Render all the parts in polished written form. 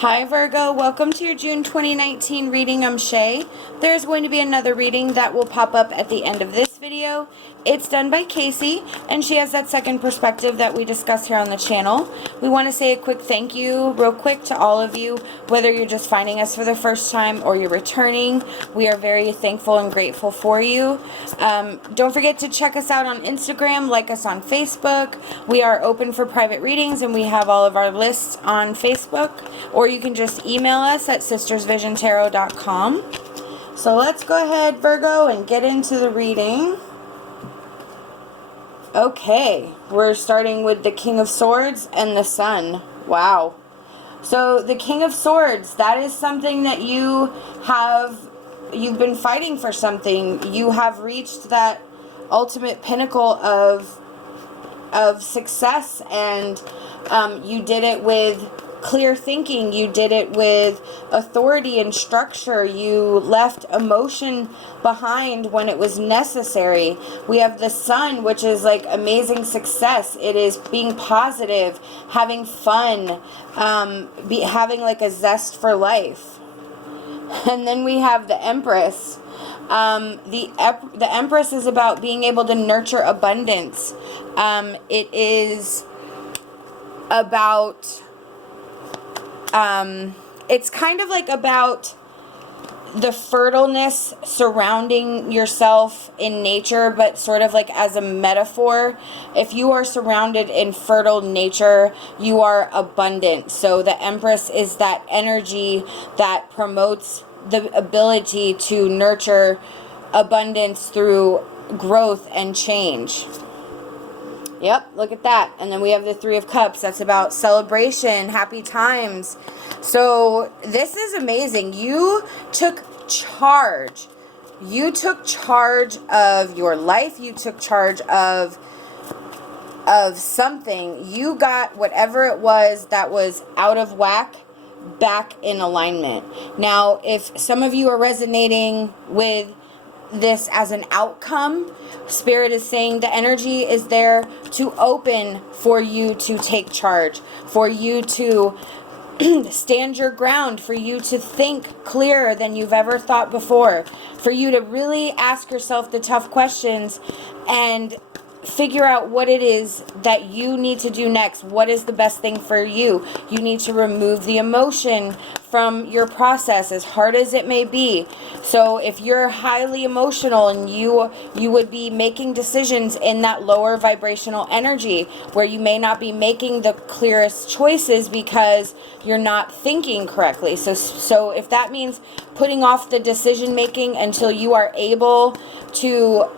Hi Virgo, welcome to your June 2019 reading. I'm Shae. There's going to be another reading that will pop up at the end of this video. It's done by Kacee, and she has that second perspective that we discuss here on the channel. We want to say a quick thank you real quick to all of you, whether you're just finding us for the first time or you're returning. We are very thankful and grateful for you. Don't forget to check us out on Instagram, like us on Facebook. We are open for private readings, and we have all of our lists on Facebook, or you can just email us at sistersvisiontarot.com. So let's go ahead, Virgo, and get into the reading. Okay, we're starting with the King of Swords and the Sun. Wow. So the King of Swords, that is something that you've been fighting for something. You have reached that ultimate pinnacle of success, and you did it with clear thinking. You did it with authority and structure. You left emotion behind when it was necessary. We have the Sun, which is like amazing success. It is being positive, having fun, having like a zest for life. And then we have the Empress. The Empress is about being able to nurture abundance. It is about it's kind of like about the fertileness surrounding yourself in nature, but sort of like as a metaphor. If you are surrounded in fertile nature, you are abundant. So the Empress is that energy that promotes the ability to nurture abundance through growth and change. Yep, look at that. And then we have the Three of Cups. That's about celebration, happy times. So this is amazing. You took charge. You took charge of your life. You took charge of something. You got whatever it was that was out of whack back in alignment. Now, if some of you are resonating with this as an outcome, Spirit is saying the energy is there to open for you to take charge, for you to stand your ground, for you to think clearer than you've ever thought before, for you to really ask yourself the tough questions and figure out what it is that you need to do next. What is the best thing for you? You need to remove the emotion from your process, as hard as it may be. So if you're highly emotional, and you would be making decisions in that lower vibrational energy where you may not be making the clearest choices because you're not thinking correctly. So if that means putting off the decision making until you are able to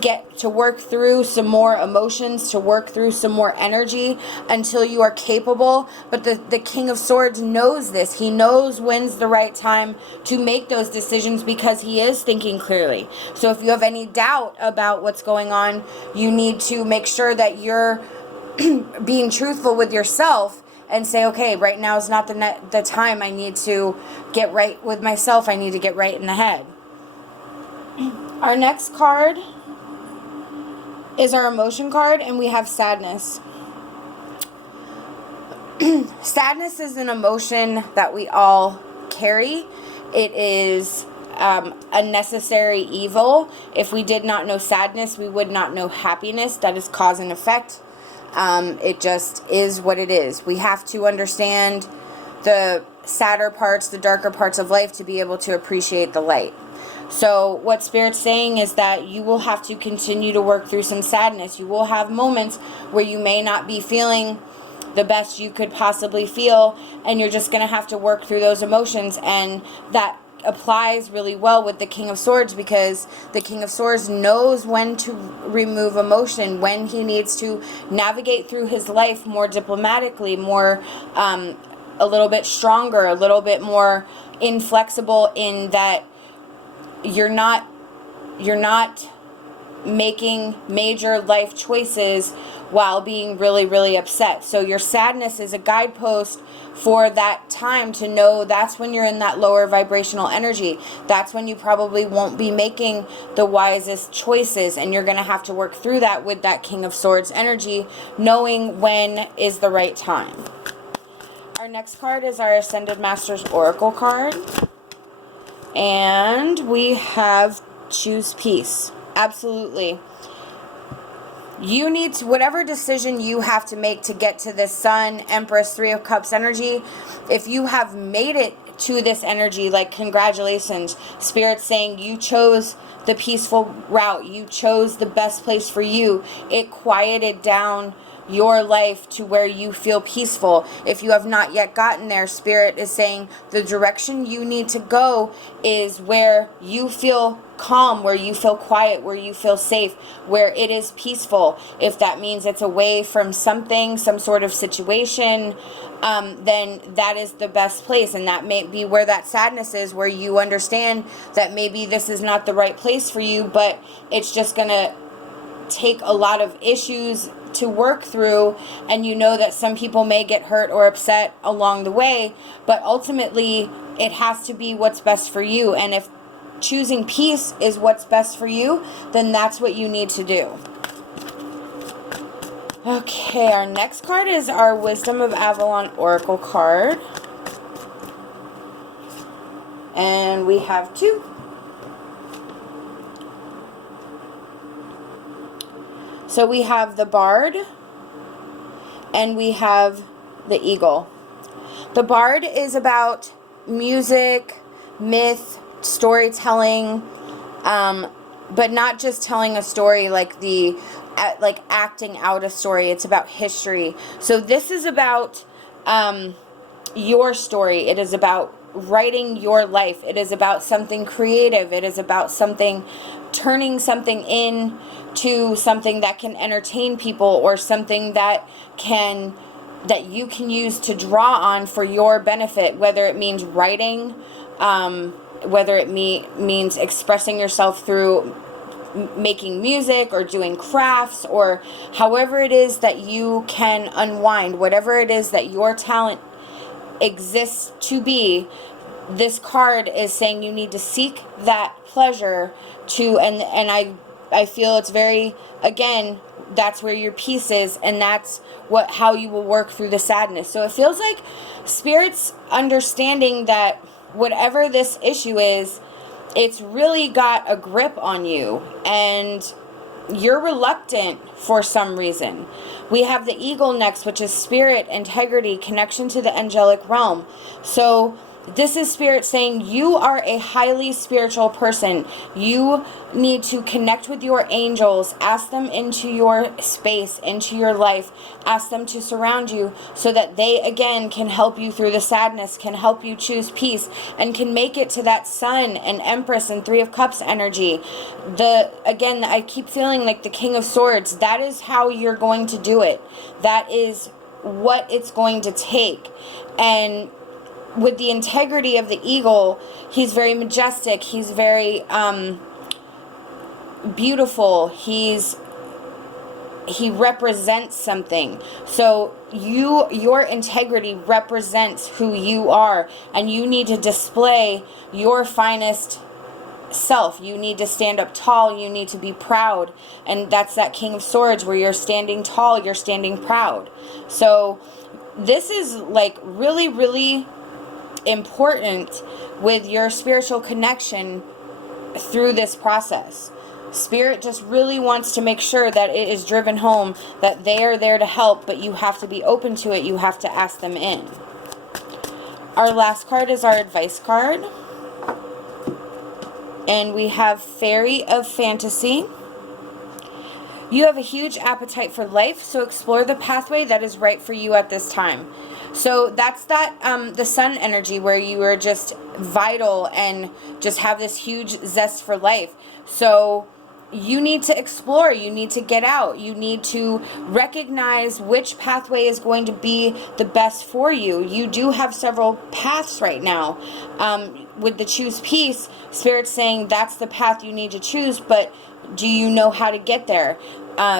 get to work through some more emotions, to work through some more energy until you are capable. But the King of Swords knows this. He knows when's the right time to make those decisions because he is thinking clearly. So if you have any doubt about what's going on, you need to make sure that you're being truthful with yourself and say, okay, right now is not the time. I need to get right with myself. I need to get right in the head. Our next card is our emotion card, and we have sadness. Sadness is an emotion that we all carry. It is a necessary evil. If we did not know sadness, we would not know happiness. That is cause and effect. It just is what it is. We have to understand the sadder parts, the darker parts of life to be able to appreciate the light. So what Spirit's saying is that you will have to continue to work through some sadness. You will have moments where you may not be feeling the best you could possibly feel, and you're just going to have to work through those emotions. And that applies really well with the King of Swords, because the King of Swords knows when to remove emotion, when he needs to navigate through his life more diplomatically, more a little bit stronger, a little bit more inflexible, in that you're not making major life choices while being really, really upset. So your sadness is a guidepost for that time to know that's when you're in that lower vibrational energy. That's when you probably won't be making the wisest choices, and you're going to have to work through that with that King of Swords energy, knowing when is the right time. Our next card is our Ascended Masters Oracle card. And we have choose peace. Absolutely. You need to, whatever decision you have to make to get to this Sun, Empress, Three of Cups energy, if you have made it to this energy, like, congratulations. Spirit's saying you chose the peaceful route. You chose the best place for you. It quieted down your life to where you feel peaceful. If you have not yet gotten there, Spirit is saying the direction you need to go is where you feel calm, where you feel quiet, where you feel safe, where it is peaceful. If that means it's away from something, some sort of situation, then that is the best place. And that may be where that sadness is, where you understand that maybe this is not the right place for you, but it's just gonna take a lot of issues to work through, and you know that some people may get hurt or upset along the way, but ultimately it has to be what's best for you. And if choosing peace is what's best for you, then that's what you need to do. Okay, our next card is our Wisdom of Avalon Oracle card. And we have 2. So we have the Bard and we have the Eagle. The Bard is about music, myth, storytelling, but not just telling a story like acting out a story. It's about history. So this is about your story. It is about writing your life. It is about something creative. It is about something, turning something into something that can entertain people, or something that you can use to draw on for your benefit, whether it means writing, whether it means expressing yourself through making music or doing crafts, or however it is that you can unwind, whatever it is that your talent exists to be. This card is saying you need to seek that pleasure to, and I feel it's very, again, that's where your peace is, and that's how you will work through the sadness. So it feels like Spirit's understanding that whatever this issue is, it's really got a grip on you, and you're reluctant for some reason. We have the Eagle next, which is spirit, integrity, connection to the angelic realm. So this is Spirit saying you are a highly spiritual person. You need to connect with your angels, ask them into your space, into your life, ask them to surround you so that they, again, can help you through the sadness, can help you choose peace, and can make it to that Sun and Empress and Three of Cups energy. Again, I keep feeling like the King of Swords. That is how you're going to do it. That is what it's going to take. And with the integrity of the Eagle, he's very majestic. He's very beautiful. He represents something. So your integrity represents who you are, and you need to display your finest self. You need to stand up tall. You need to be proud, and that's that King of Swords, where you're standing tall, you're standing proud. So this is like really, really important with your spiritual connection through this process. Spirit just really wants to make sure that it is driven home that they are there to help, but you have to be open to it. You have to ask them in. Our last card is our advice card, and we have Fairy of Fantasy. You have a huge appetite for life, so explore the pathway that is right for you at this time. So that's that the Sun energy, where you are just vital and just have this huge zest for life. So you need to explore, you need to get out, you need to recognize which pathway is going to be the best for you. You do have several paths right now. With the choose peace, Spirit's saying that's the path you need to choose, but do you know how to get there?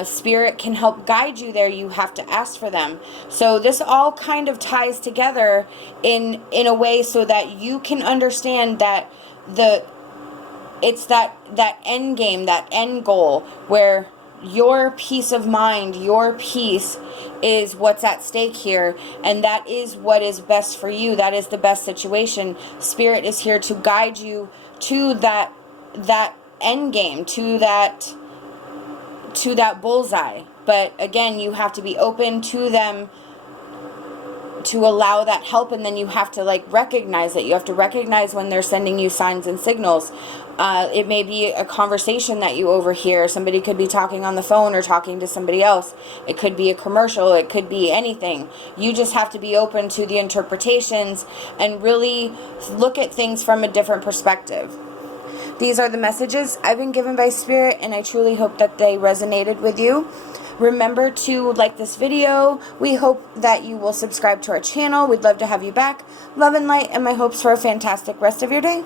Spirit can help guide you there. You have to ask for them. So this all kind of ties together in a way so that you can understand that it's that end game, that end goal, where your peace of mind, your peace is what's at stake here, and that is what is best for you. That is the best situation. Spirit is here to guide you to that end game, to that bullseye. But again, you have to be open to them to allow that help, and then you have to like recognize it. You have to recognize when they're sending you signs and signals. It may be a conversation that you overhear. Somebody could be talking on the phone or talking to somebody else. It could be a commercial. It could be anything. You just have to be open to the interpretations and really look at things from a different perspective. These are the messages I've been given by Spirit, and I truly hope that they resonated with you. Remember to like this video. We hope that you will subscribe to our channel. We'd love to have you back. Love and light, and my hopes for a fantastic rest of your day.